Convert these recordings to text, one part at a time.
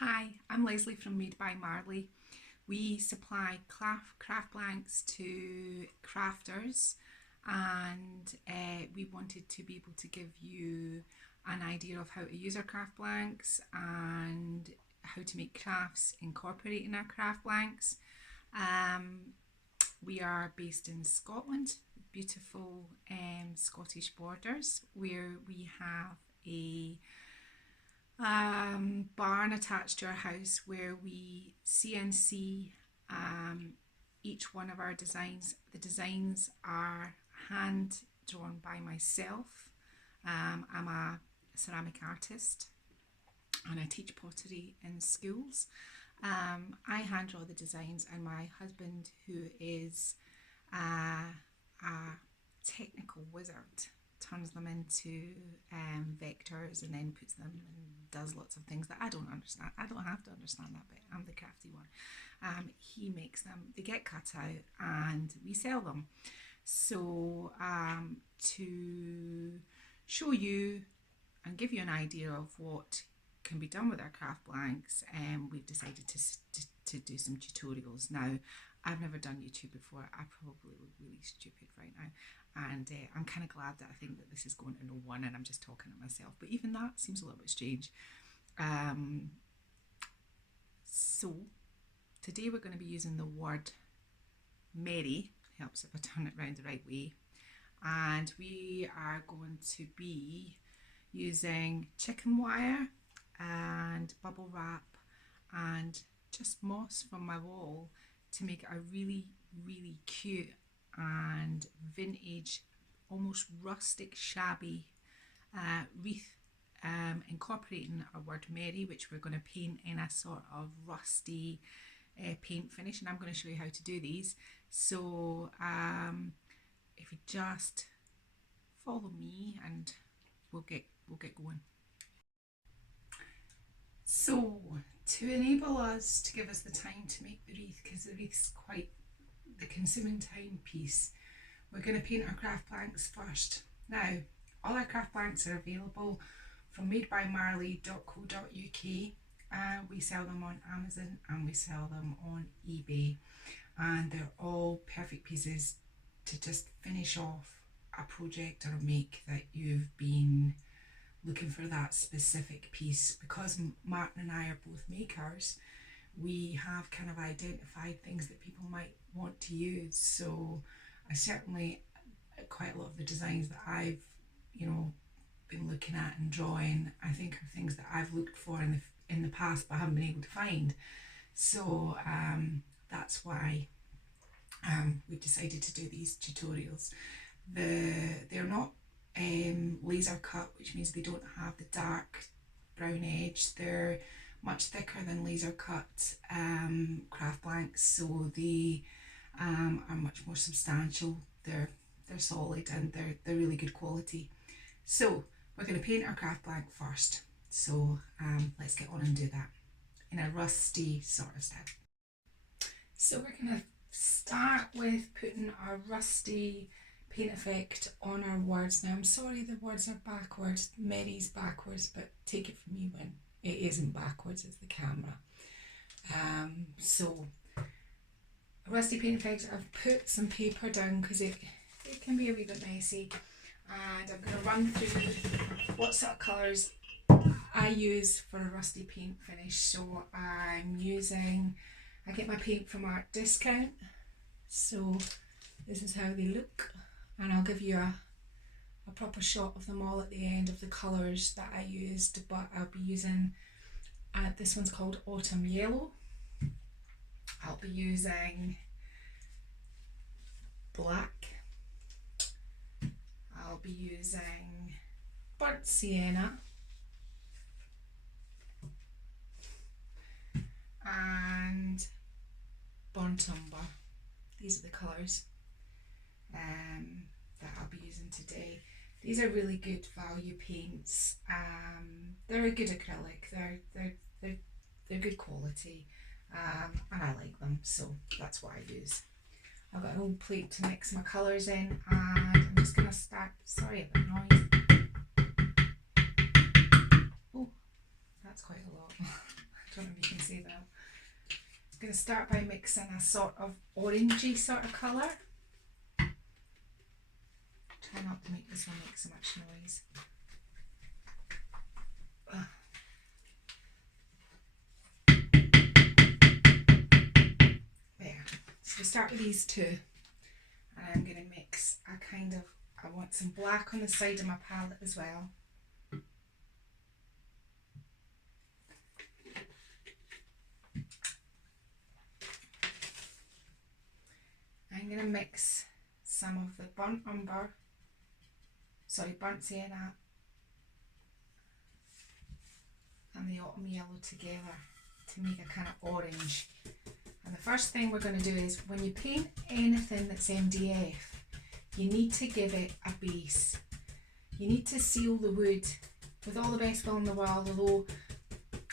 Hi, I'm Leslie from Made by Marley. We supply craft blanks to crafters, and we wanted to be able to give you an idea of how to use our craft blanks and how to make crafts incorporating our craft blanks. Um, we are based in Scotland, beautiful Scottish borders, where we have a barn attached to our house where we CNC each one of our designs. The designs are hand drawn by myself. I'm a ceramic artist and I teach pottery in schools. I hand draw the designs, and my husband, who is a technical wizard, turns them into vectors and then puts them and does lots of things that I don't understand. I don't have to understand that bit. I'm the crafty one. He makes them, they get cut out, and we sell them. So to show you and give you an idea of what can be done with our craft blanks, we've decided to do some tutorials. Now, I've never done YouTube before. I probably look really stupid right now, and I'm kind of glad that I think that this is going to no one and I'm just talking to myself, but even that seems a little bit strange. So today we're going to be using the word merry. Helps if I turn it around the right way. And we are going to be using chicken wire and bubble wrap and just moss from my wall to make a really, really cute and vintage, almost rustic, shabby wreath, incorporating our word merry, which we're going to paint in a sort of rusty paint finish, and I'm going to show you how to do these. So if you just follow me and we'll get going. So to enable us, to give us the time to make the wreath, because the wreath's quite the consuming time piece, we're going to paint our craft blanks first. Now, all our craft blanks are available from madebymarley.co.uk. We sell them on Amazon and we sell them on eBay, and they're all perfect pieces to just finish off a project or a make that you've been looking for, that specific piece. Because Martin and I are both makers, we have kind of identified things that people might want to use. So I certainly, quite a lot of the designs that I've been looking at and drawing, I think are things that I've looked for in the past but haven't been able to find. So that's why we've decided to do these tutorials. They're not laser cut, which means they don't have the dark brown edge. They're much thicker than laser cut craft blanks, so they are much more substantial. They're solid and they're really good quality. So we're going to paint our craft blank first. So let's get on and do that in a rusty sort of style. So we're going to start with putting our rusty paint effect on our words. Now, I'm sorry the words are backwards, merry's backwards, but take it from me when it isn't backwards, it's the camera. So a rusty paint effect, I've put some paper down because it can be a wee bit messy, and I'm going to run through what sort of colours I use for a rusty paint finish. So I get my paint from Art Discount, so this is how they look, and I'll give you a proper shot of them all at the end of the colours that I used. But I'll be using this one's called Autumn Yellow. I'll be using black. I'll be using burnt sienna, and burnt umber. These are the colours that I'll be using today. These are really good value paints. They're a good acrylic. They're good quality, and I like them, so that's what I use. I've got an old plate to mix my colours in, and I'm just going to start. Sorry about the noise. Oh, that's quite a lot. I don't going to start by mixing a sort of orangey sort of colour. Try not to make this one make so much noise. There. So we start with these two, and I'm going to mix a kind of, I want some black on the side of my palette as well. I'm going to mix some of the burnt sienna and the autumn yellow together to make a kind of orange. And the first thing we're going to do is, when you paint anything that's MDF, you need to give it a base. You need to seal the wood with all the best will in the world, although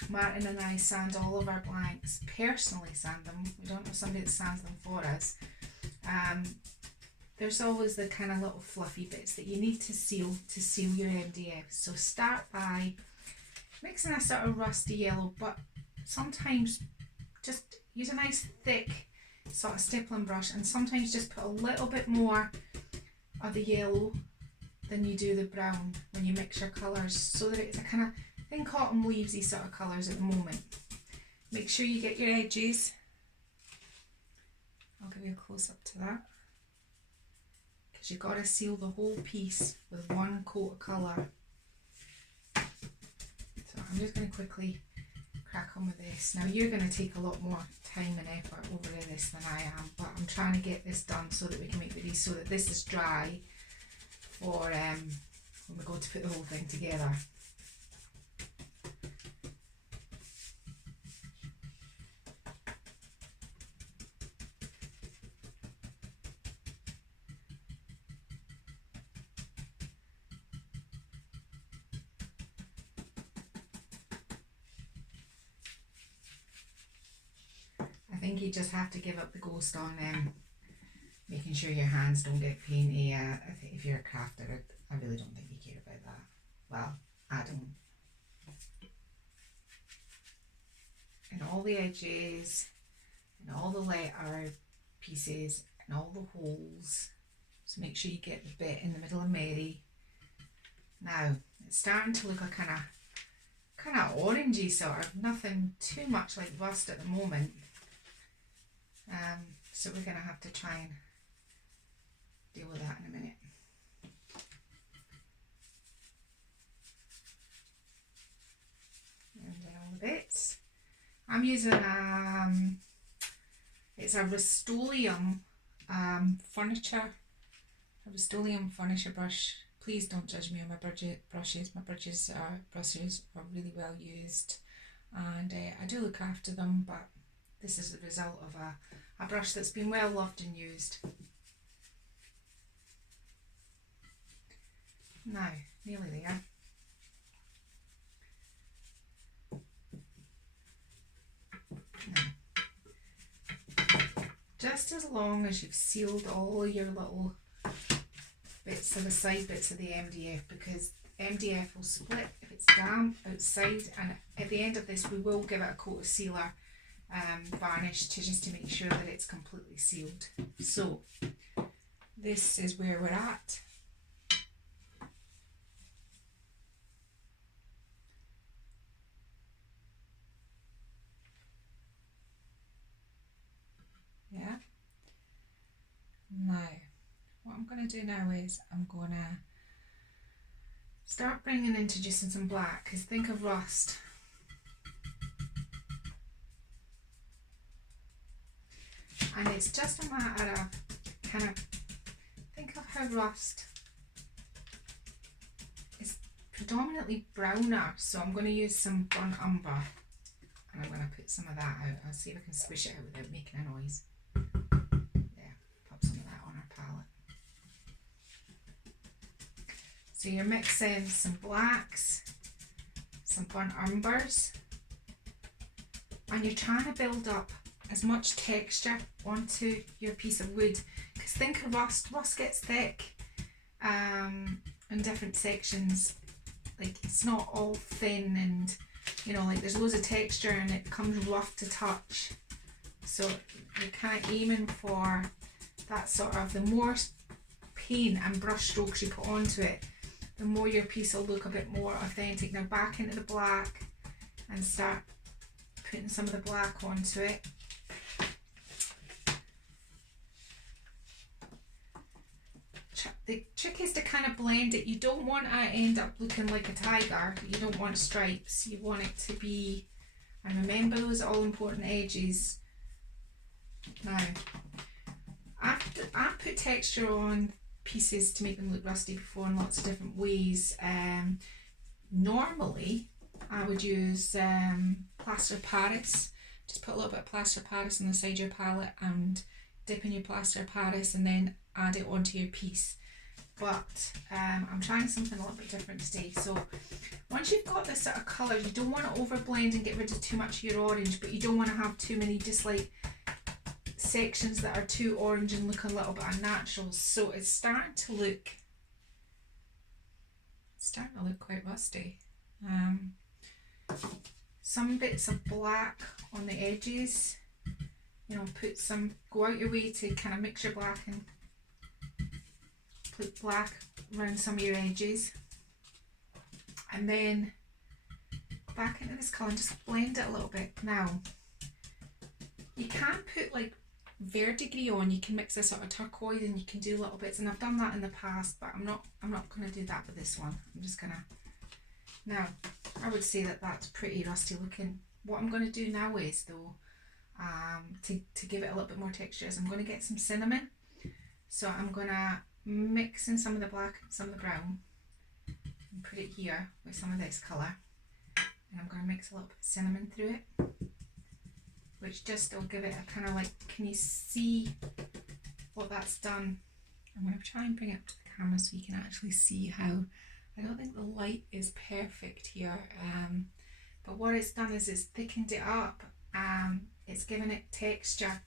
Martin and I sand all of our blanks, personally sand them. We don't have somebody that sands them for us. There's always the kind of little fluffy bits that you need to seal your MDF. So start by mixing a sort of rusty yellow, but sometimes just use a nice thick sort of stippling brush, and sometimes just put a little bit more of the yellow than you do the brown when you mix your colours, so that it's a kind of, think autumn leavesy sort of colours at the moment. Make sure you get your edges. I'll give you a close up to that, because you've got to seal the whole piece with one coat of colour. So I'm just going to quickly crack on with this. Now you're going to take a lot more time and effort over this than I am, but I'm trying to get this done so that we can make the so that this is dry for when we go to put the whole thing together. I think you just have to give up the ghost on making sure your hands don't get painty. I think if you're a crafter, I really don't think you care about that. Well, I don't. And all the edges, and all the letter pieces, and all the holes. So make sure you get the bit in the middle of Mary. Now, it's starting to look a kind of orangey sort of, nothing too much like rust at the moment. So we're going to have to try and deal with that in a minute. And then all the bits. I'm using it's a Rust-Oleum furniture brush. Please don't judge me on my brushes. My brushes are really well used, and I do look after them, but this is the result of a brush that's been well loved and used. Now, nearly there. Now, just as long as you've sealed all your little bits of the side bits of the MDF, because MDF will split if it's damp outside, and at the end of this we will give it a coat of sealer varnish just to make sure that it's completely sealed. So this is where we're at. Yeah. Now, what I'm going to do now is I'm going to start bringing introducing some black, because think of rust. And it's just a matter of kind of, think of how rust is predominantly browner. So I'm going to use some burnt umber, and I'm going to put some of that out. I'll see if I can squish it out without making a noise. There, pop some of that on our palette. So you're mixing some blacks, some burnt umbers, and you're trying to build up as much texture onto your piece of wood, because think of rust gets thick in different sections. Like, it's not all thin, and you know, like there's loads of texture and it becomes rough to touch. So you're kind of aiming for that sort of, the more paint and brush strokes you put onto it, the more your piece will look a bit more authentic. Now back into the black and start putting some of the black onto it. The trick is to kind of blend it. You don't want to end up looking like a tiger. You don't want stripes. You want it to be, and remember those all important edges. Now, I've put texture on pieces to make them look rusty before in lots of different ways. Normally, I would use plaster of Paris. Just put a little bit of plaster of Paris on the side of your palette and dip in your plaster of Paris and then add it onto your piece. But I'm trying something a little bit different today. So once you've got this sort of colour, you don't want to over blend and get rid of too much of your orange, but you don't want to have too many just like sections that are too orange and look a little bit unnatural. So it's starting to look quite rusty. Some bits of black on the edges, you know, go out your way to kind of mix your black and put black around some of your edges, and then go back into this colour and just blend it a little bit. Now you can put like verdigris on, you can mix a sort of turquoise and you can do little bits, and I've done that in the past, but I'm not going to do that with this one. I'm just gonna, now I would say that that's pretty rusty looking. What I'm going to do now is though, to give it a little bit more texture, is I'm going to get some cinnamon. So I'm going to mix in some of the black and some of the brown and put it here with some of this colour, and I'm going to mix a little bit of cinnamon through it, which just will give it a kind of like, can you see what that's done? I'm going to try and bring it up to the camera so you can actually see how, I don't think the light is perfect here, but what it's done is it's thickened it up, it's given it texture.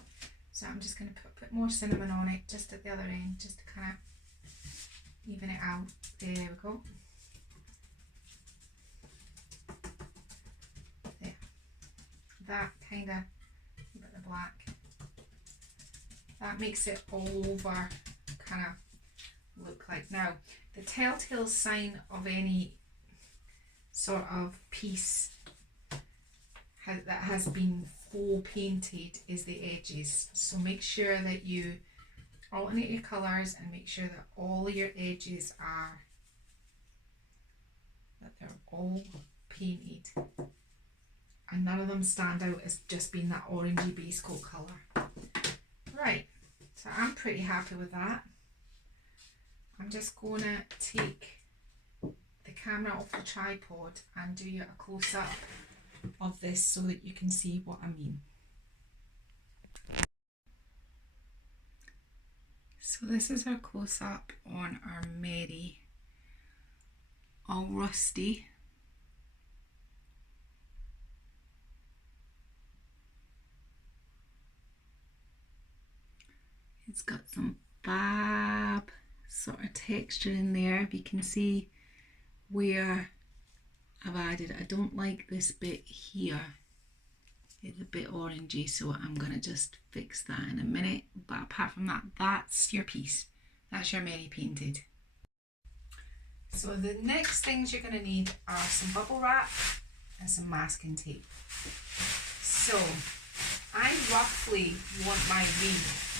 So I'm just going to put more cinnamon on it just at the other end, just to kind of even it out. There we go. There. That kind of, look at the black. That makes it all over kind of look like. Now, the telltale sign of any sort of piece that has been faux painted is the edges. So make sure that you alternate your colours and make sure that all of your edges are, that they're all painted and none of them stand out as just being that orangey base coat colour. Right, so I'm pretty happy with that. I'm just gonna take the camera off the tripod and do you a close-up of this so that you can see what I mean. So this is our close-up on our Mary, all rusty. It's got some fab sort of texture in there. If you can see where I've added, I don't like this bit here, it's a bit orangey, so I'm going to just fix that in a minute. But apart from that, that's your piece, that's your Mary painted. So the next things you're going to need are some bubble wrap and some masking tape. So I roughly want my wreath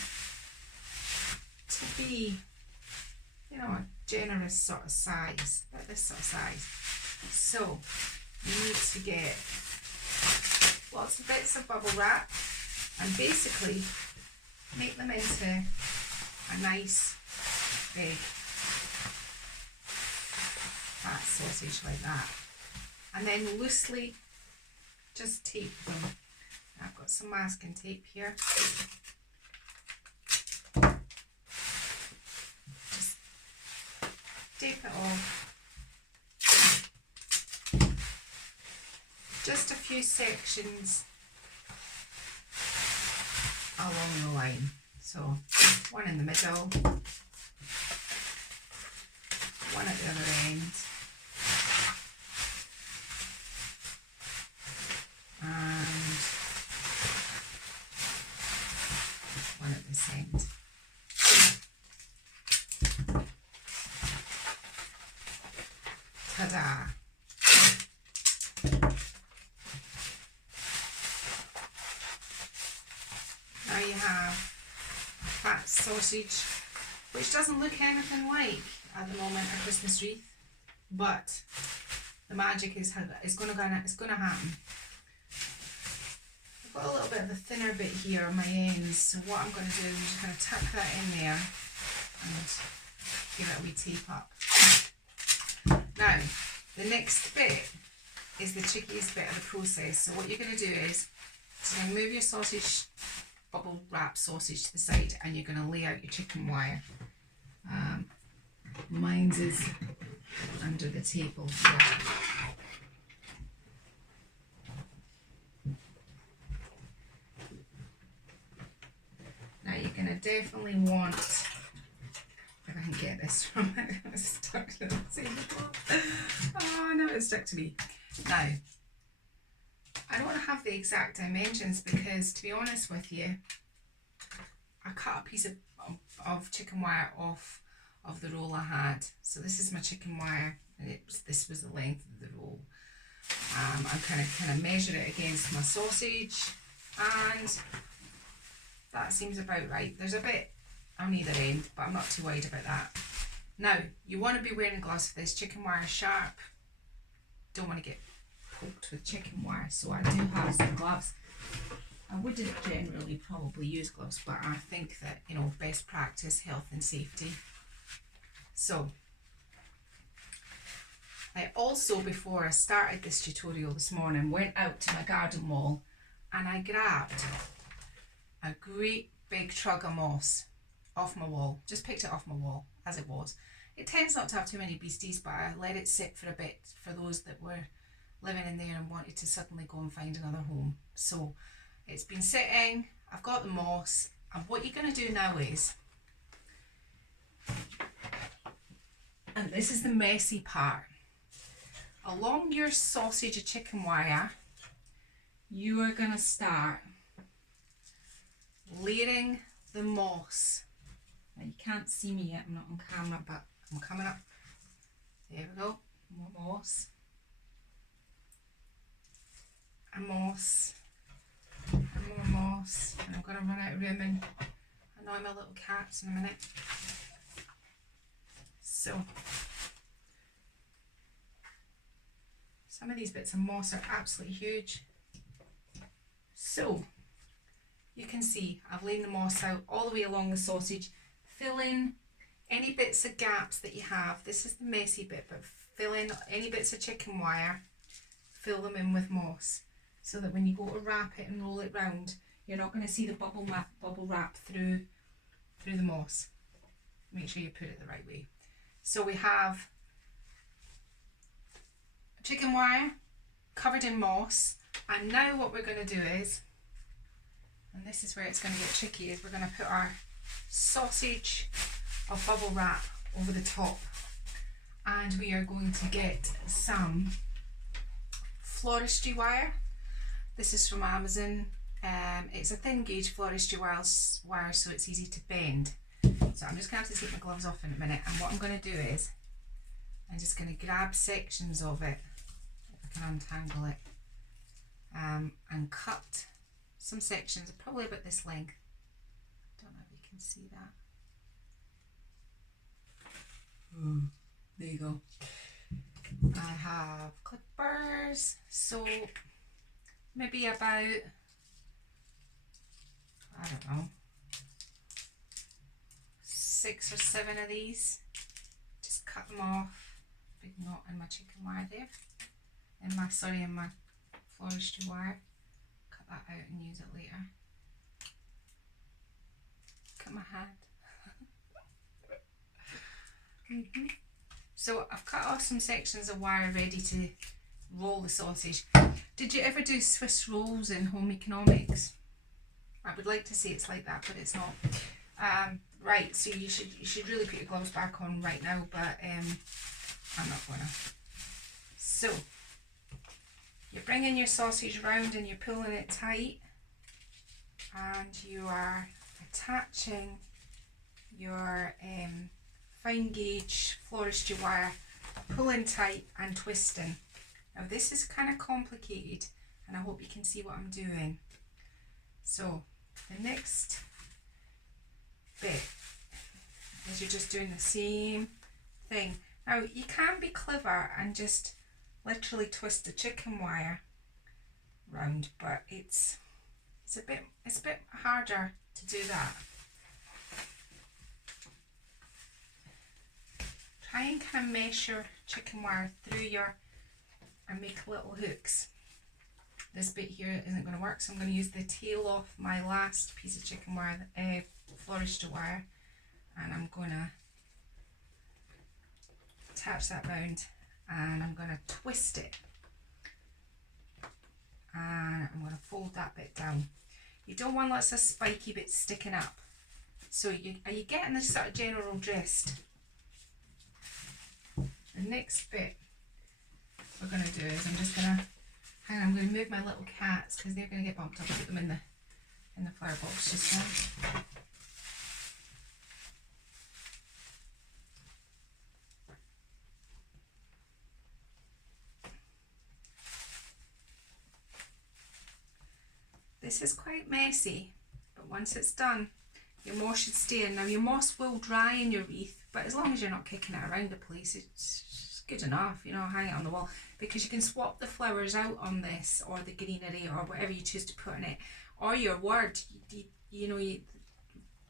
to be, you know, a generous sort of size, about this sort of size. So you need to get lots of bits of bubble wrap and basically make them into a nice big fat sausage like that, and then loosely just tape them. I've got some masking tape here. Just tape it off. Just a few sections along the line. So one in the middle, one at the other end, and Ta-da! Now you have a fat sausage, which doesn't look anything like at the moment a Christmas wreath, but the magic is going to happen. I've got a little bit of a thinner bit here on my ends, so what I'm going to do is I'm just going to tuck that in there and give it a wee tape up. Now, the next bit is the trickiest bit of the process. So what you're going to do is you're going to move your sausage, bubble wrap sausage to the side, and you're going to lay out your chicken wire. Mine's is under the table here. Now you're going to definitely want, if I can get this from it, it's stuck to the table. Oh no, it's stuck to me. Now, I don't want to have the exact dimensions because, to be honest with you, I cut a piece of chicken wire off of the roll I had. So this is my chicken wire, and this was the length of the roll. I kind of measure it against my sausage, and that seems about right. There's a bit on either end, but I'm not too worried about that. Now, you want to be wearing gloves for this. Chicken wire is sharp. Don't want to get poked with chicken wire, so I do have some gloves. I wouldn't generally probably use gloves, but I think that, you know, best practice, health and safety. So, I also, before I started this tutorial this morning, went out to my garden wall and I grabbed a great big trug of moss off my wall. Just picked it off my wall as it was. It tends not to have too many beasties, but I let it sit for a bit for those that were living in there and wanted to suddenly go and find another home. So it's been sitting, I've got the moss, and what you're going to do now is, and this is the messy part, along your sausage or chicken wire, you are going to start layering the moss. Now you can't see me yet, I'm not on camera, but I'm coming up. There we go, more moss. And moss. And more moss. And I'm going to run out of room and annoy my little cats in a minute. So, some of these bits of moss are absolutely huge. So, you can see I've laid the moss out all the way along the sausage. Fill in any bits of gaps that you have. This is the messy bit, but fill in any bits of chicken wire, fill them in with moss, so that when you go to wrap it and roll it round, you're not going to see the bubble wrap through the moss. Make sure you put it the right way. So we have chicken wire covered in moss, and now what we're going to do is, and this is where it's going to get tricky, is we're going to put our sausage of bubble wrap over the top, and we are going to get some floristry wire. This is from Amazon. It's a thin gauge floristry wire, so it's easy to bend. So I'm just going to have to take my gloves off in a minute, and what I'm going to do is I'm just going to grab sections of it, if I can untangle it, and cut some sections, probably about this length. Don't know if you can see that. There you go. I have clippers, so maybe about, I don't know, 6 or 7 of these. Just cut them off. Big knot in my chicken wire there. In my floristry wire. Cut that out and use it later. Look at my hand. So I've cut off some sections of wire ready to roll the sausage. Did you ever do Swiss rolls in home economics? I would like to say it's like that, but it's not. Right, so you should really put your gloves back on right now, but I'm not gonna. So you're bringing your sausage round and you're pulling it tight, and you are attaching your fine gauge floristry wire pulling tight and twisting. Now this is kind of complicated and I hope you can see what I'm doing. So the next bit is you're just doing the same thing. Now you can be clever and just literally twist the chicken wire round, but it's a bit harder to do that. Try and kind of mesh your chicken wire through and make little hooks. This bit here isn't going to work, so I'm going to use the tail off my last piece of chicken wire, floristry wire, and I'm going to attach that round and I'm going to twist it, and I'm going to fold that bit down. You don't want lots of spiky bits sticking up, so are you getting this sort of general gist? The next bit we're going to do is I'm going to move my little cats because they're going to get bumped up. Put them in the flower box just now. This is quite messy, but once it's done, your moss should stay in. Now your moss will dry in your wreath, but as long as you're not kicking it around the place, it's good enough, you know, hang it on the wall, because you can swap the flowers out on this, or the greenery, or whatever you choose to put in it, or your word,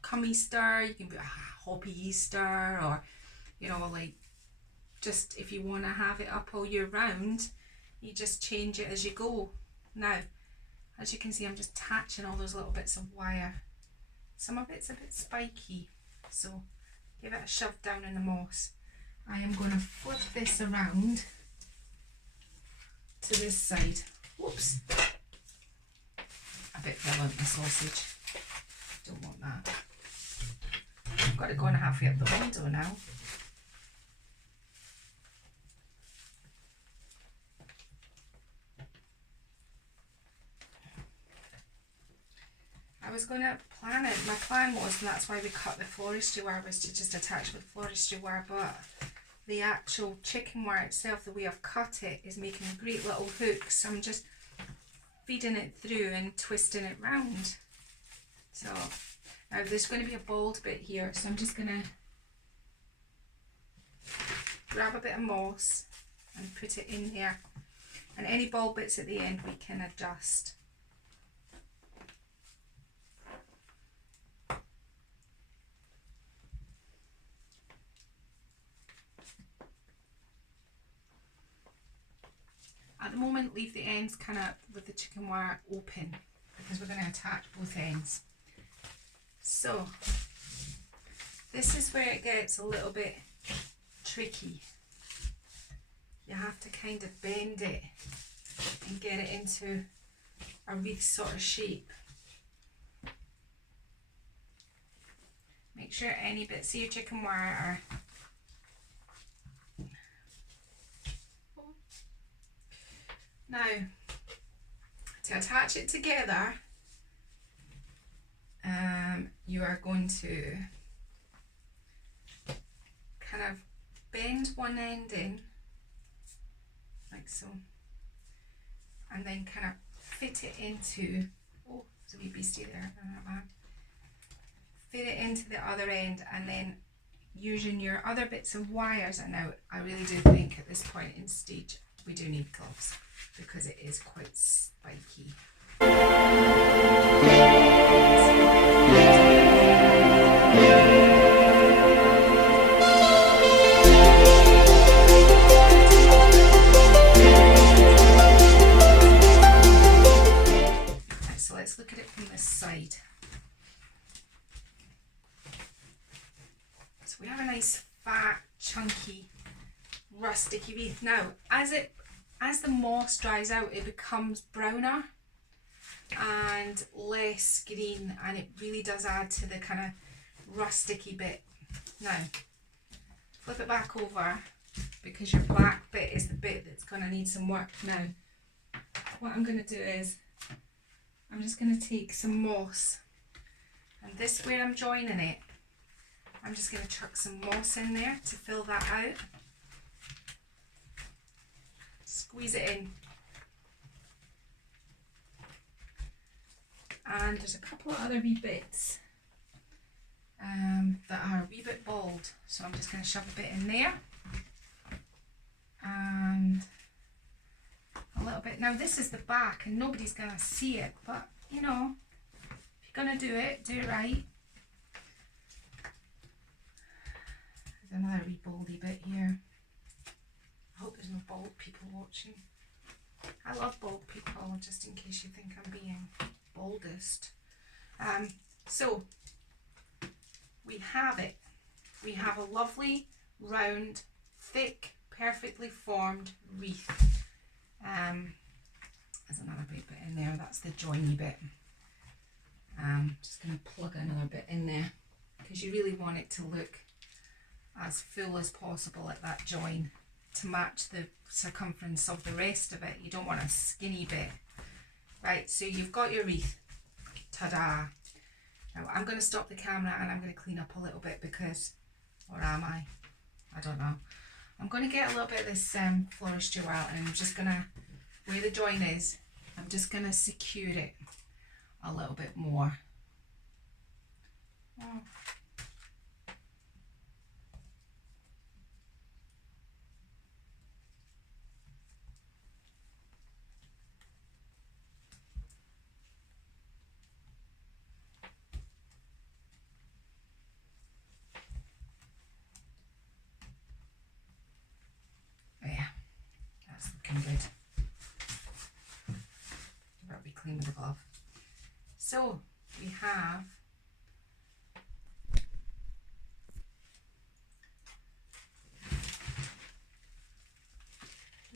come Easter, you can put a hoppy Easter, or, you know, like, just if you want to have it up all year round, you just change it as you go. Now, as you can see, I'm just attaching all those little bits of wire. Some of it's a bit spiky, so give it a shove down in the moss. I am going to flip this around to this side. Whoops. A bit fell out my sausage. Don't want that. I've got it going halfway up the window now. I was going to plan it, my plan was, and that's why we cut the floristry wire, was to just attach with floristry wire, but the actual chicken wire itself, the way I've cut it, is making great little hooks, so I'm just feeding it through and twisting it round. So now there's going to be a bald bit here, so I'm just going to grab a bit of moss and put it in there, and any bald bits at the end we can adjust. At the moment, leave the ends kind of with the chicken wire open because we're going to attach both ends. So this is where it gets a little bit tricky. You have to kind of bend it and get it into a wreath sort of shape. Make sure any bits of your chicken wire are now, to attach it together, you are going to kind of bend one end in, like so, and then kind of fit it into, oh, there's a wee beastie there, fit it into the other end, and then using your other bits of wires. And now I really do think at this point in stage we do need gloves, because it is quite spiky. Okay, so let's look at it from this side. So we have a nice fat, chunky, rustic wreath. Now, as the moss dries out, it becomes browner and less green, and it really does add to the kind of rusticy bit. Now, flip it back over, because your black bit is the bit that's going to need some work. Now, what I'm going to do is, I'm just going to take some moss, and this where I'm joining it, I'm just going to chuck some moss in there to fill that out. squeeze it in. And there's a couple of other wee bits that are a wee bit bald, so I'm just going to shove a bit in there and a little bit. Now this is the back and nobody's going to see it, but you know, if you're going to do it right. There's another wee baldy bit here. I hope there's no bald people watching. I love bald people, just in case you think I'm being baldest. So we have it. We have a lovely, round, thick, perfectly formed wreath. There's another bit in there. That's the joiny bit. Just going to plug another bit in there because you really want it to look as full as possible at that join to match the circumference of the rest of it. You don't want a skinny bit. Right, so you've got your wreath. Ta-da! Now I'm going to stop the camera and I'm going to clean up a little bit because, or am I? I don't know. I'm going to get a little bit of this flourish jewel and I'm just going to, where the join is, I'm just going to secure it a little bit more. Oh. Yeah, that's looking good. Better be clean with the glove. So we have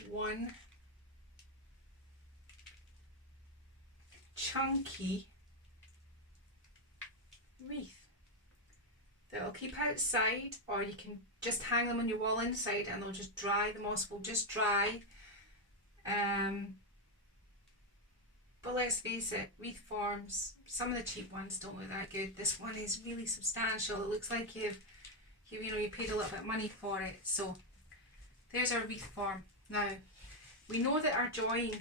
one chunky wreath that will keep outside, or you can just hang them on your wall inside and they'll just dry. The moss will just dry. But let's face it, wreath forms, some of the cheap ones don't look that good. This one is really substantial. It looks like you paid a little bit of money for it. So there's our wreath form. Now we know that our join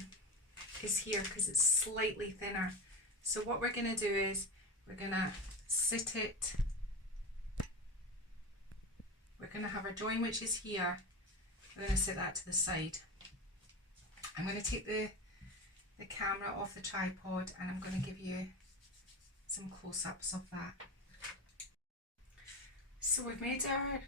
is here because it's slightly thinner. So what we're going to do is we're going to sit it. We're going to have our join, which is here. We're going to sit that to the side. I'm going to take the camera off the tripod and I'm going to give you some close-ups of that. So we've made our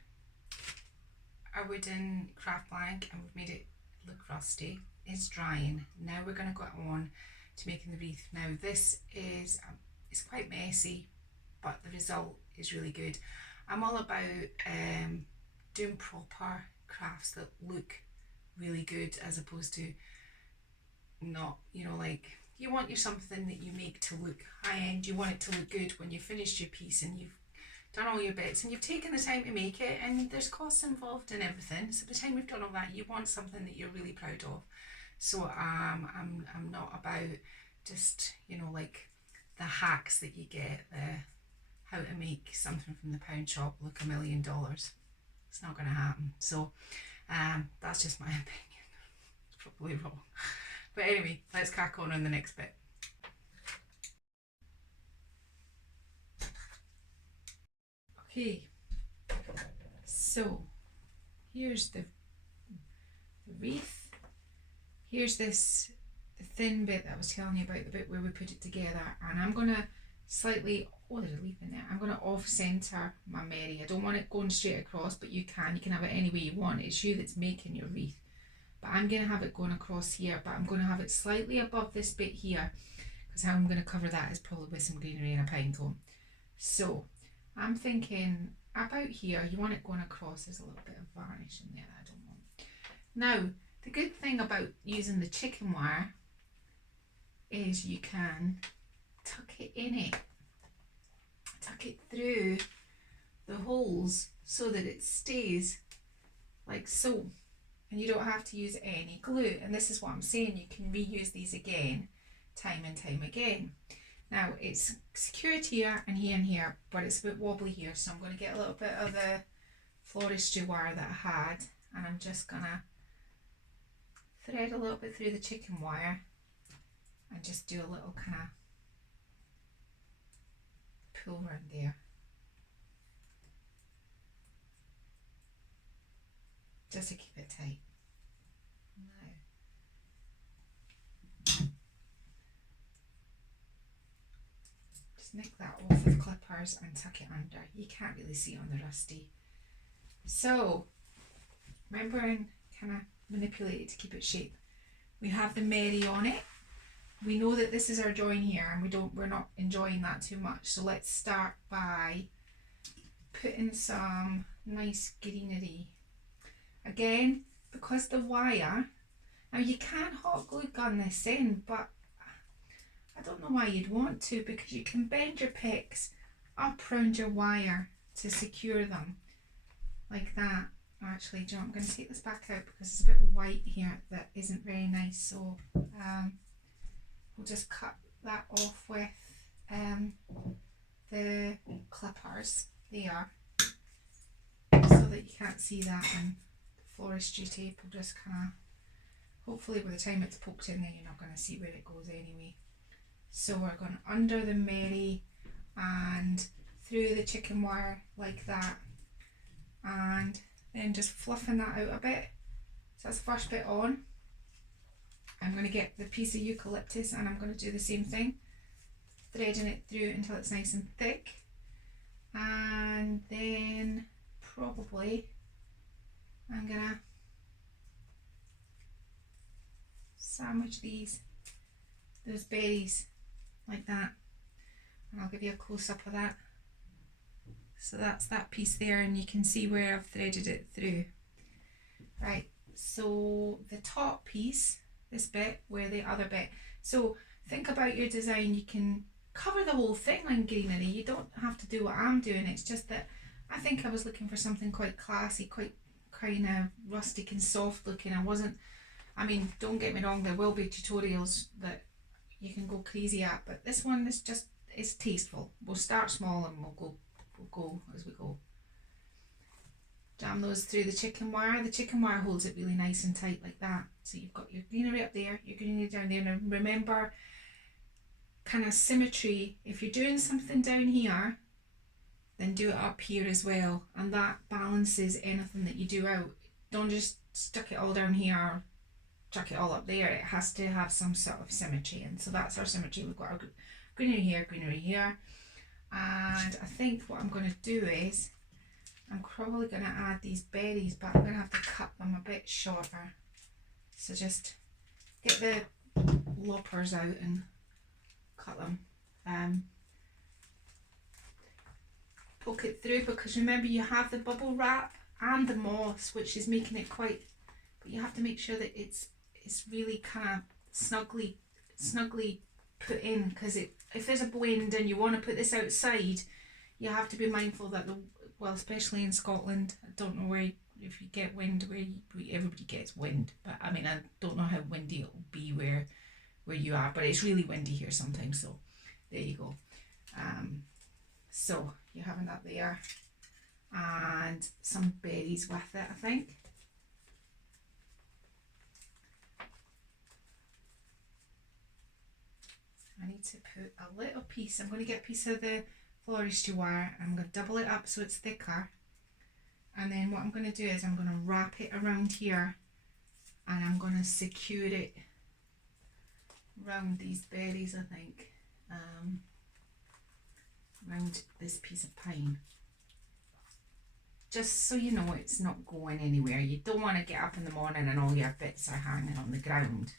wooden craft blank and we've made it look rusty. It's drying. Now we're going to go on to making the wreath. Now this is it's quite messy, but the result is really good. I'm all about doing proper crafts that look really good as opposed to not, you know, like you want your something that you make to look high end. You want it to look good when you've finished your piece and you've done all your bits and you've taken the time to make it, and there's costs involved in everything. So by the time you've done all that, you want something that you're really proud of. So I'm not about just, you know, like the hacks that you get, the how to make something from the pound shop look $1 million. It's not going to happen. So that's just my opinion. It's probably wrong. But anyway, let's crack on the next bit. Okay, so here's the wreath. Here's the thin bit that I was telling you about, the bit where we put it together, and I'm going to slightly, oh there's a leaf in there, I'm going to off centre my Mary. I don't want it going straight across, but you can have it any way you want. It's you that's making your wreath. But I'm going to have it going across here, but I'm going to have it slightly above this bit here, because how I'm going to cover that is probably with some greenery and a pine cone. So I'm thinking about here, you want it going across. There's a little bit of varnish in there that I don't want. Now, the good thing about using the chicken wire is you can tuck it in it, tuck it through the holes so that it stays like so. And you don't have to use any glue. And this is what I'm saying, you can reuse these again, time and time again. Now it's secured here and here and here, but it's a bit wobbly here. So I'm going to get a little bit of the floristry wire that I had, and I'm just going to thread thread a little bit through the chicken wire and just do a little kind of pull around there. Just to keep it tight. Now, just nick that off with clippers and tuck it under. You can't really see on the rusty. So, remember and kind of manipulate it to keep it shape. We have the Mary on it. We know that this is our join here and we're not enjoying that too much. So let's start by putting some nice greenery. Again, because the wire, now you can hot glue gun this in, but I don't know why you'd want to, because you can bend your picks up around your wire to secure them like that. Actually, John, I'm going to take this back out because there's a bit of white here that isn't very nice, so we'll just cut that off with the clippers there so that you can't see that, and the floristry tape will just kind of, hopefully by the time it's poked in there you're not going to see where it goes anyway. So we're going under the Mary and through the chicken wire like that, and then just fluffing that out a bit. So that's the first bit on. I'm going to get the piece of eucalyptus and I'm going to do the same thing, threading it through until it's nice and thick, and then probably I'm going to sandwich those berries like that, and I'll give you a close-up of that. So that's that piece there, and you can see where I've threaded it through. Right, so the top piece, this bit, where the other bit. So think about your design, you can cover the whole thing in greenery. You don't have to do what I'm doing, it's just that I think I was looking for something quite classy, quite kind of rustic and soft looking. I mean, don't get me wrong, there will be tutorials that you can go crazy at, but this one is just, it's tasteful. We'll start small and we'll go as we go. Jam those through the chicken wire. The chicken wire holds it really nice and tight like that. So you've got your greenery up there, your greenery down there. Now remember, kind of symmetry. If you're doing something down here, then do it up here as well, and that balances anything that you do out. Don't just stuck it all down here or chuck it all up there. It has to have some sort of symmetry, and so that's our symmetry. We've got our greenery here, and I think what I'm going to do is I'm probably going to add these berries, but I'm going to have to cut them a bit shorter. So just get the loppers out and cut them. Poke it through, because remember you have the bubble wrap and the moss, which is making it quite, but you have to make sure that it's really kind of snugly put in, because if there's a wind and you want to put this outside, you have to be mindful that well, especially in Scotland, I don't know where, if you get wind, where everybody gets wind, but I mean, I don't know how windy it will be where you are, but it's really windy here sometimes, so there you go. So you're having that there, and some berries with it, I think. I need to put a little piece, I'm going to get a piece of the floristry wire, and I'm going to double it up so it's thicker, and then what I'm going to do is I'm going to wrap it around here, and I'm going to secure it around these berries, I think, around this piece of pine, just so you know it's not going anywhere. You don't want to get up in the morning and all your bits are hanging on the ground.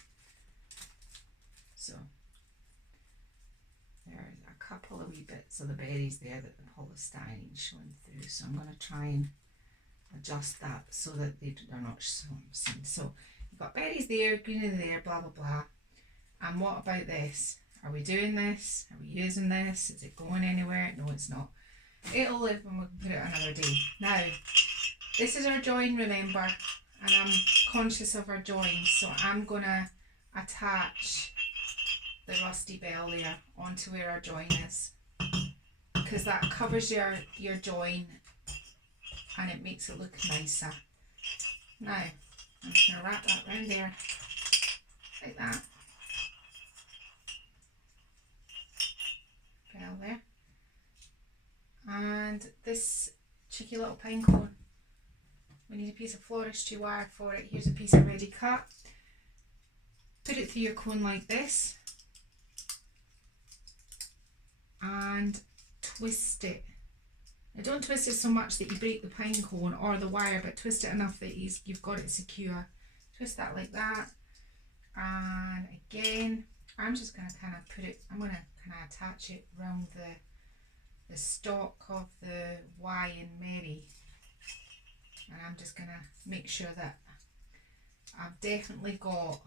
So there's a couple of wee bits of the berries there that the polystyrene showing through, so I'm going to try and adjust that so that they're not seen. So you've got berries there, greenery there, blah blah blah. And what about this? Are we doing this? Are we using this? Is it going anywhere? No, it's not. It'll live and we can put it another day. Now, this is our join, remember, and I'm conscious of our join, so I'm going to attach the rusty bell there onto where our join is, because that covers your join and it makes it look nicer. Now, I'm just going to wrap that around there like that. Bell there. And this cheeky little pine cone. We need a piece of floristry wire for it. Here's a piece already cut. Put it through your cone like this and twist it. Now don't twist it so much that you break the pine cone or the wire, but twist it enough that you've got it secure. Twist that like that, and again I'm just going to kind of put it, I'm going to kind of attach it around the stalk of the Y in Mary, and I'm just going to make sure that I've definitely got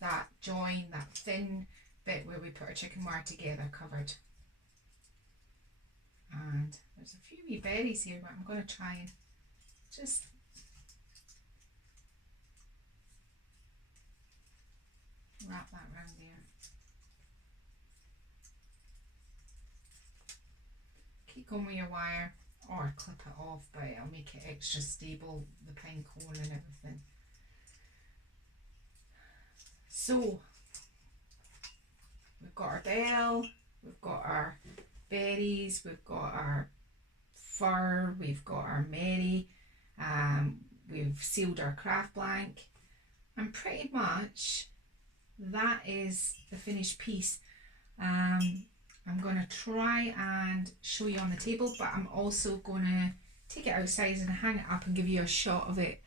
that join, that thin bit where we put our chicken wire together covered. And there's a few wee berries here, but I'm going to try and just wrap that around there. Keep going with your wire or clip it off, but it'll make it extra stable, the pine cone and everything. So we've got our bell, we've got our berries, we've got our fir, we've got our Mary, we've sealed our craft blank, and pretty much that is the finished piece. I'm going to try and show you on the table, but I'm also going to take it outside and hang it up and give you a shot of it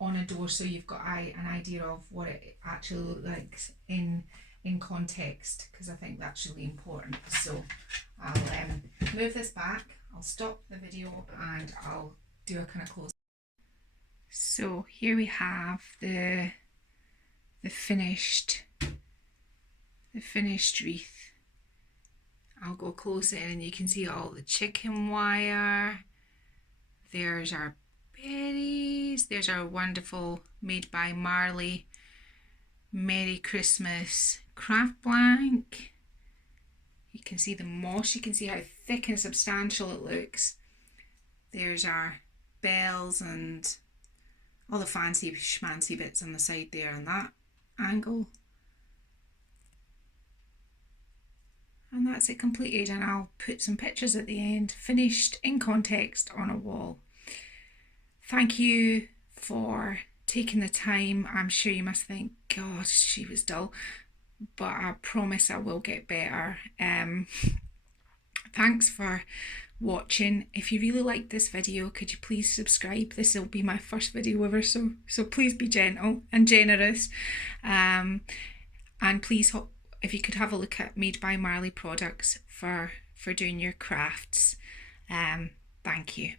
on a door so you've got an idea of what it actually looks like in context, because I think that's really important. So I'll move this back, I'll stop the video and I'll do a kind of close. So here we have the finished wreath. I'll go close in and you can see all the chicken wire. There's our berries. There's our wonderful made by Marley Merry Christmas craft blank. You can see the moss, you can see how thick and substantial it looks. There's our bells and all the fancy schmancy bits on the side there on that angle. And that's it completed, and I'll put some pictures at the end, finished in context on a wall. Thank you for taking the time. I'm sure you must think, gosh, she was dull, but I promise I will get better. Thanks for watching. If you really liked this video, could you please subscribe? This will be my first video ever, so please be gentle and generous. And please, if you could have a look at Made by Marley products for doing your crafts. Thank you.